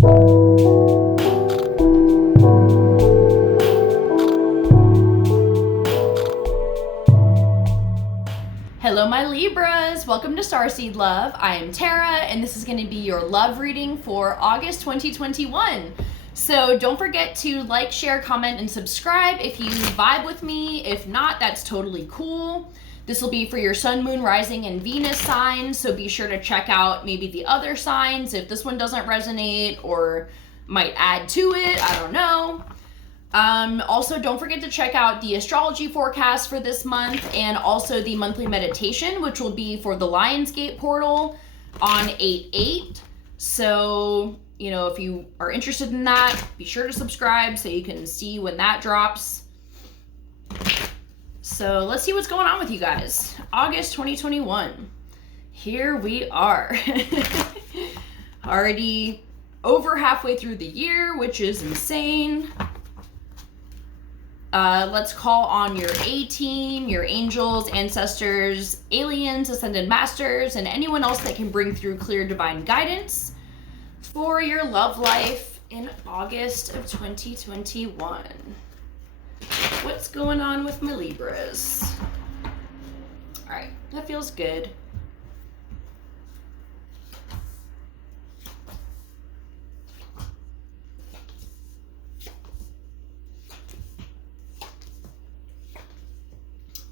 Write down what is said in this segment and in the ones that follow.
Hello my Libras, welcome to Starseed Love. I am Tara and this is going to be your love reading for August 2021. So don't forget to like, share, comment, and subscribe if you vibe with me. If not, that's totally cool. This will be for your sun, moon, rising, and Venus signs, so be sure to check out maybe the other signs if this one doesn't resonate or might add to it, I don't know. Also, don't forget to check out the astrology forecast for this month and also the monthly meditation, which will be for the Lionsgate portal on 8/8. So, you know, if you are interested in that, be sure to subscribe so you can see when that drops. So let's see what's going on with you guys. August 2021. Here we are. Already over halfway through the year, which is insane. Let's call on your A-team, your angels, ancestors, aliens, ascended masters, and anyone else that can bring through clear divine guidance for your love life in August of 2021. What's going on with my Libras? All right, that feels good.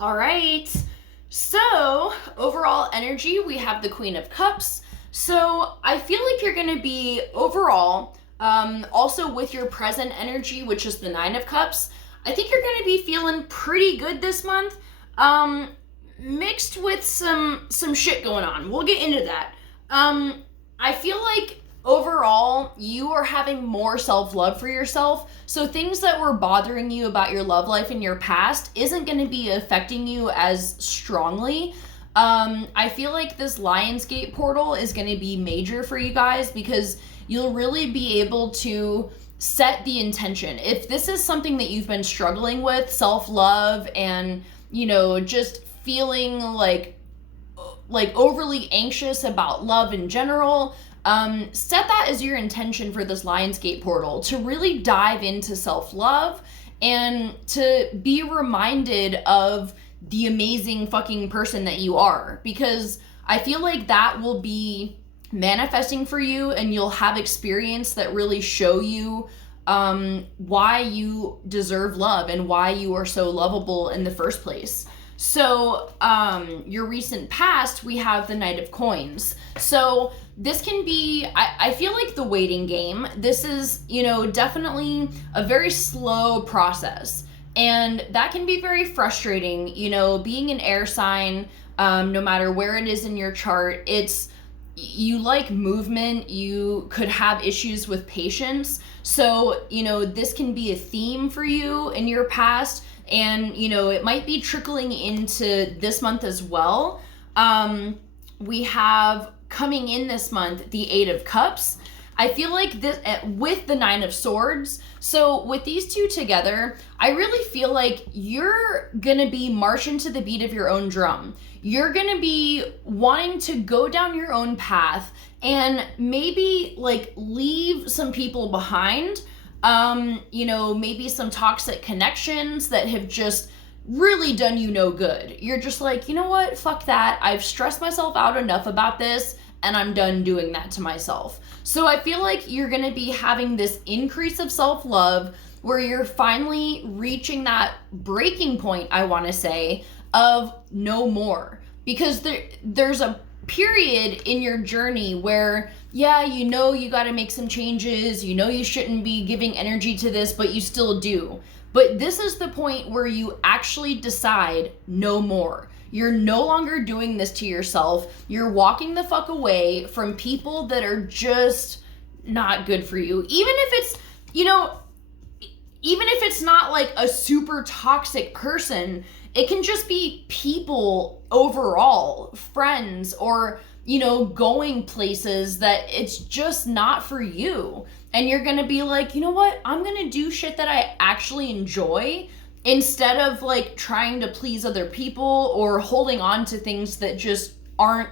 All right, so overall energy, we have the Queen of Cups. So I feel like you're going to be overall, also with your present energy, which is the Nine of Cups, I think you're going to be feeling pretty good this month, mixed with some shit going on. We'll get into that. I feel like overall, you are having more self-love for yourself. So things that were bothering you about your love life in your past isn't going to be affecting you as strongly. I feel like this Lionsgate portal is going to be major for you guys because you'll really be able to set the intention. If this is something that you've been struggling with, self-love and, you know, just feeling like overly anxious about love in general, set that as your intention for this Lionsgate portal, to really dive into self-love and to be reminded of the amazing fucking person that you are, because I feel like that will be manifesting for you and you'll have experience that really show you why you deserve love and why you are so lovable in the first place. So your recent past, we have the Knight of Coins. So this can be, I feel like the waiting game. This is, you know, definitely a very slow process. And that can be very frustrating, you know, being an air sign, no matter where it is in your chart. You like movement, you could have issues with patience. So, you know, this can be a theme for you in your past. And, you know, it might be trickling into this month as well. We have coming in this month, the Eight of Cups. I feel like this with the Nine of Swords. So with these two together, I really feel like you're going to be marching to the beat of your own drum. You're going to be wanting to go down your own path and maybe like leave some people behind. You know, maybe some toxic connections that have just really done you no good. You're just like, you know what? Fuck that. I've stressed myself out enough about this and I'm done doing that to myself. So I feel like you're going to be having this increase of self-love where you're finally reaching that breaking point, I want to say, of no more. Because there's a period in your journey where, yeah, you know you got to make some changes, you know you shouldn't be giving energy to this, but you still do. But this is the point where you actually decide no more. You're no longer doing this to yourself. You're walking the fuck away from people that are just not good for you. Even if it's, you know, even if it's not like a super toxic person, it can just be people overall, friends, or, you know, going places that it's just not for you. And you're going to be like, you know what? I'm going to do shit that I actually enjoy instead of like trying to please other people or holding on to things that just aren't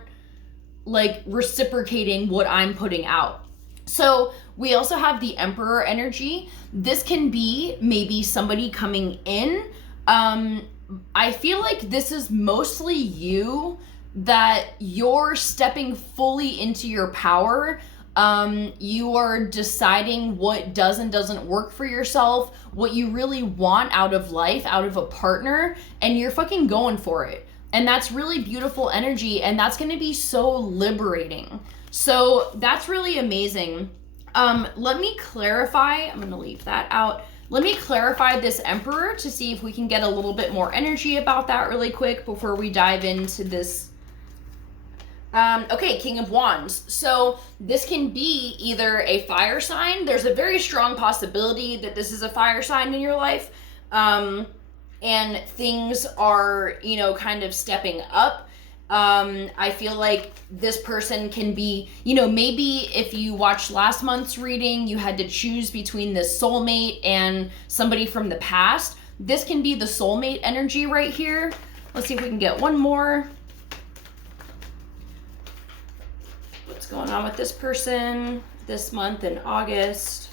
like reciprocating what I'm putting out. So we also have the Emperor energy. This can be maybe somebody coming in. I feel like this is mostly you, that you're stepping fully into your power. You are deciding what does and doesn't work for yourself, what you really want out of life, out of a partner, and you're fucking going for it. And that's really beautiful energy, and that's going to be so liberating. So that's really amazing. Let me clarify. I'm going to leave that out. Let me clarify this Emperor to see if we can get a little bit more energy about that really quick before we dive into this. Okay, King of Wands. So this can be either a fire sign. There's a very strong possibility that this is a fire sign in your life. And things are, you know, kind of stepping up. I feel like this person can be, you know, maybe if you watched last month's reading, you had to choose between this soulmate and somebody from the past. This can be the soulmate energy right here. Let's see if we can get one more. What's going on with this person this month in August?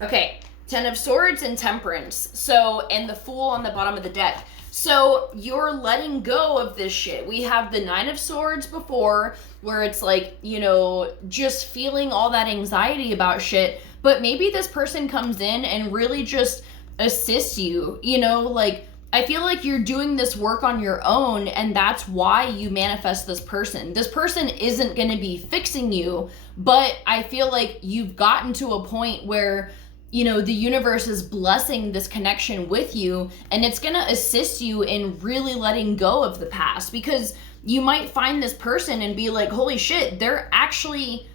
Okay, 10 of Swords and Temperance. So, and the Fool on the bottom of the deck. So you're letting go of this shit. We have the 9 of Swords before, where it's like, you know, just feeling all that anxiety about shit. But maybe this person comes in and really just assists you, you know, like, I feel like you're doing this work on your own, and that's why you manifest this person. This person isn't going to be fixing you, but I feel like you've gotten to a point where, you know, the universe is blessing this connection with you, and it's going to assist you in really letting go of the past, because you might find this person and be like, holy shit, they're actually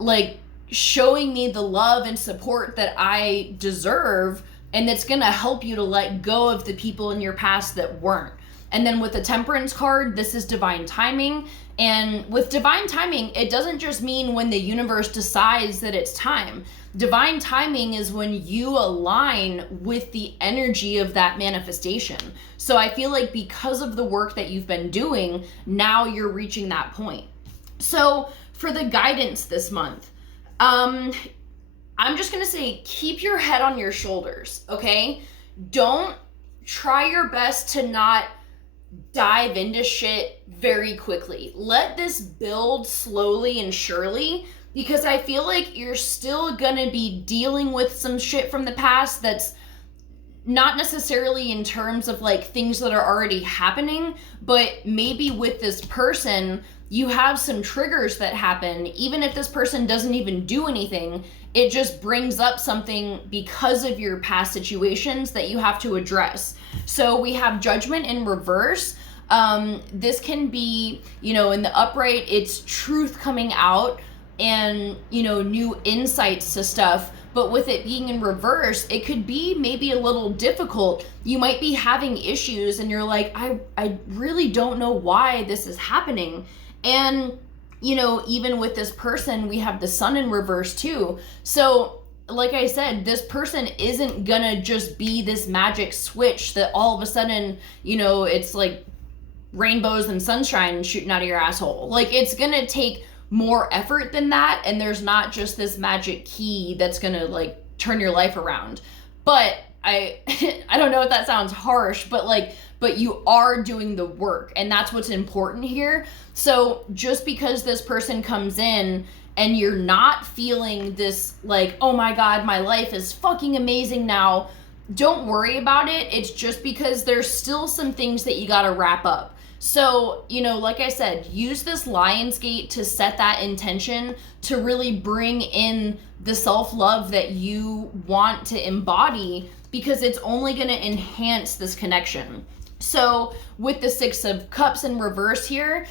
like showing me the love and support that I deserve, and that's going to help you to let go of the people in your past that weren't. And then with the Temperance card, this is divine timing. And with divine timing, it doesn't just mean when the universe decides that it's time. Divine timing is when you align with the energy of that manifestation. So I feel like because of the work that you've been doing, now you're reaching that point. So for the guidance this month, I'm just going to say, keep your head on your shoulders, okay? Don't try your best to not dive into shit very quickly. Let this build slowly and surely, because I feel like you're still gonna be dealing with some shit from the past that's not necessarily in terms of like things that are already happening, but maybe with this person, you have some triggers that happen. Even if this person doesn't even do anything, it just brings up something because of your past situations that you have to address. So we have Judgment in reverse. This can be, you know, in the upright, it's truth coming out and, you know, new insights to stuff. But with it being in reverse, it could be maybe a little difficult. You might be having issues and you're like, I really don't know why this is happening. And, you know, even with this person, we have the Sun in reverse too. So like I said, this person isn't gonna just be this magic switch that all of a sudden, you know, it's like rainbows and sunshine shooting out of your asshole. Like, it's gonna take more effort than that, and there's not just this magic key that's gonna like turn your life around. But I don't know if that sounds harsh, but you are doing the work, and that's what's important here. So just because this person comes in and you're not feeling this like, oh my God, my life is fucking amazing now, don't worry about it. It's just because there's still some things that you gotta wrap up. So, you know, like I said, use this Lion's Gate to set that intention to really bring in the self-love that you want to embody, because it's only going to enhance this connection. So with the 6 of Cups in reverse here,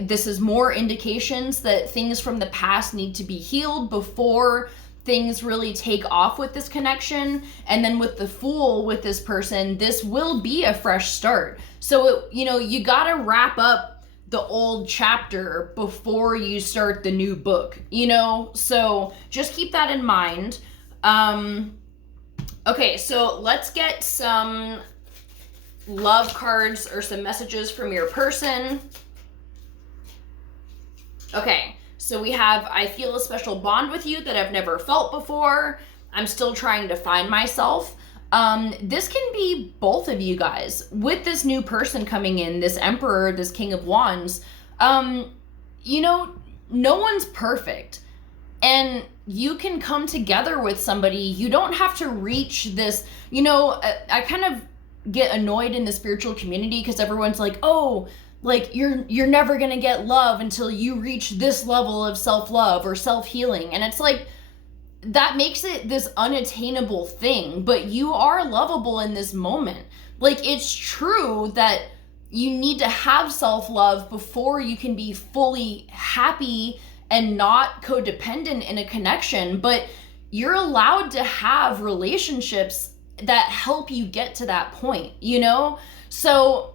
this is more indications that things from the past need to be healed before things really take off with this connection. And then with the Fool, with this person, this will be a fresh start. So, you know, you gotta wrap up the old chapter before you start the new book, you know? So just keep that in mind. Okay, so let's get some love cards or some messages from your person. Okay, So we have, I feel a special bond with you that I've never felt before. I'm still trying to find myself. This can be both of you guys. With this new person coming in, this Emperor, this King of Wands, you know, no one's perfect. And you can come together with somebody. You don't have to reach this, you know, I kind of get annoyed in the spiritual community because everyone's like, oh, like you're never gonna get love until you reach this level of self-love or self-healing. And it's like, that makes it this unattainable thing, but you are lovable in this moment. Like, it's true that you need to have self-love before you can be fully happy and not codependent in a connection, but you're allowed to have relationships that help you get to that point, you know? So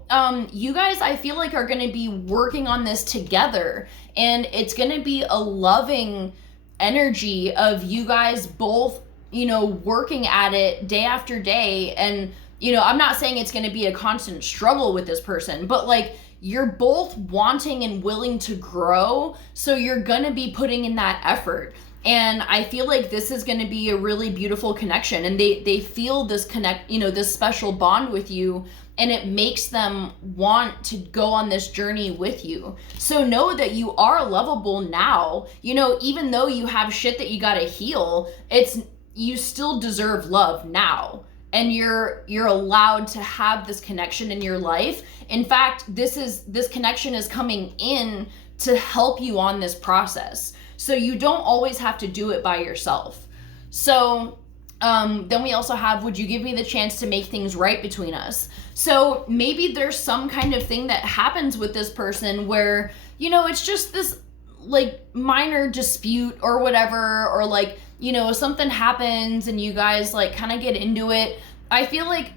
you guys, I feel like, are going to be working on this together, and it's going to be a loving energy of you guys both, you know, working at it day after day. And, you know, I'm not saying it's going to be a constant struggle with this person, but like, you're both wanting and willing to grow, so you're going to be putting in that effort. And I feel like this is going to be a really beautiful connection, and they feel this you know, this special bond with you, and it makes them want to go on this journey with you. So know that you are lovable now. You know, even though you have shit that you got to heal, you still deserve love now. And you're allowed to have this connection in your life. In fact, this connection is coming in to help you on this process. So you don't always have to do it by yourself. So then we also have, would you give me the chance to make things right between us? So maybe there's some kind of thing that happens with this person where, you know, it's just this like minor dispute or whatever, or like, you know, something happens and you guys like kind of get into it. I feel like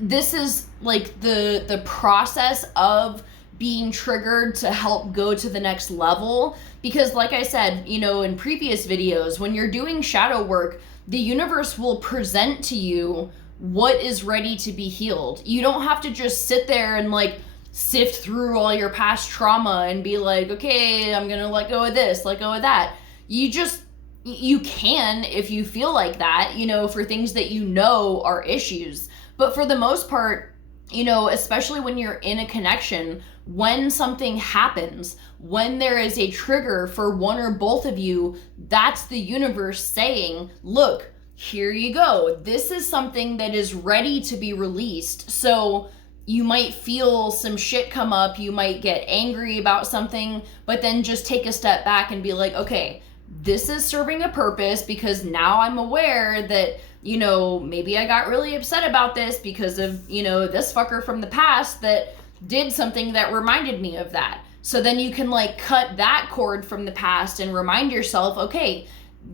this is like the process of being triggered to help go to the next level. Because like I said, you know, in previous videos, when you're doing shadow work, the universe will present to you what is ready to be healed. You don't have to just sit there and like sift through all your past trauma and be like, okay, I'm gonna let go of this, let go of that. You can, if you feel like that, you know, for things that you know are issues. But for the most part, you know, especially when you're in a connection, when something happens, when there is a trigger for one or both of you, that's the universe saying, look, here you go. This is something that is ready to be released. So you might feel some shit come up, you might get angry about something, but then just take a step back and be like, okay, this is serving a purpose, because now I'm aware that, you know, maybe I got really upset about this because of, you know, this fucker from the past that did something that reminded me of that. So then you can like cut that cord from the past and remind yourself, okay,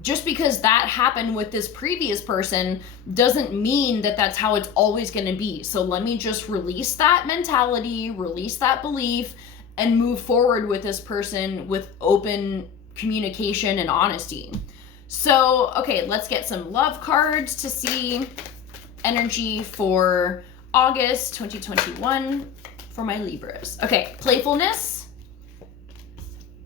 just because that happened with this previous person doesn't mean that that's how it's always going to be. So let me just release that mentality, release that belief, and move forward with this person with open communication and honesty. So, okay, let's get some love cards to see energy for August 2021 for my Libras. Okay, playfulness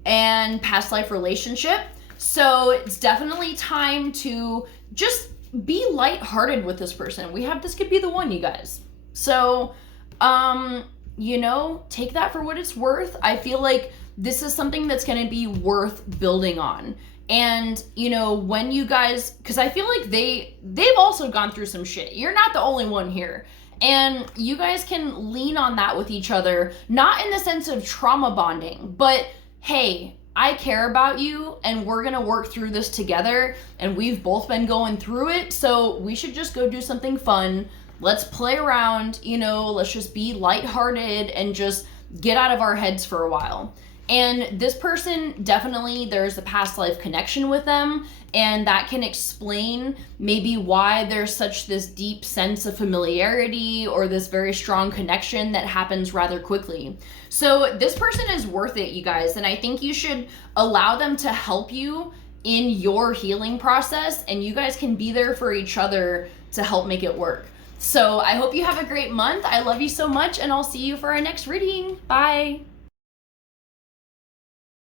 and past life relationship. So it's definitely time to just be lighthearted with this person. This could be the one, you guys. So, you know, take that for what it's worth. I feel like this is something that's going to be worth building on. And, you know, when you guys, because I feel like they've also gone through some shit. You're not the only one here. And you guys can lean on that with each other, not in the sense of trauma bonding, but hey, I care about you and we're going to work through this together, and we've both been going through it. So we should just go do something fun. Let's play around, you know, let's just be lighthearted and just get out of our heads for a while. And this person, definitely there's a past life connection with them, and that can explain maybe why there's such this deep sense of familiarity or this very strong connection that happens rather quickly. So this person is worth it, you guys, and I think you should allow them to help you in your healing process, and you guys can be there for each other to help make it work. So I hope you have a great month. I love you so much, and I'll see you for our next reading. Bye.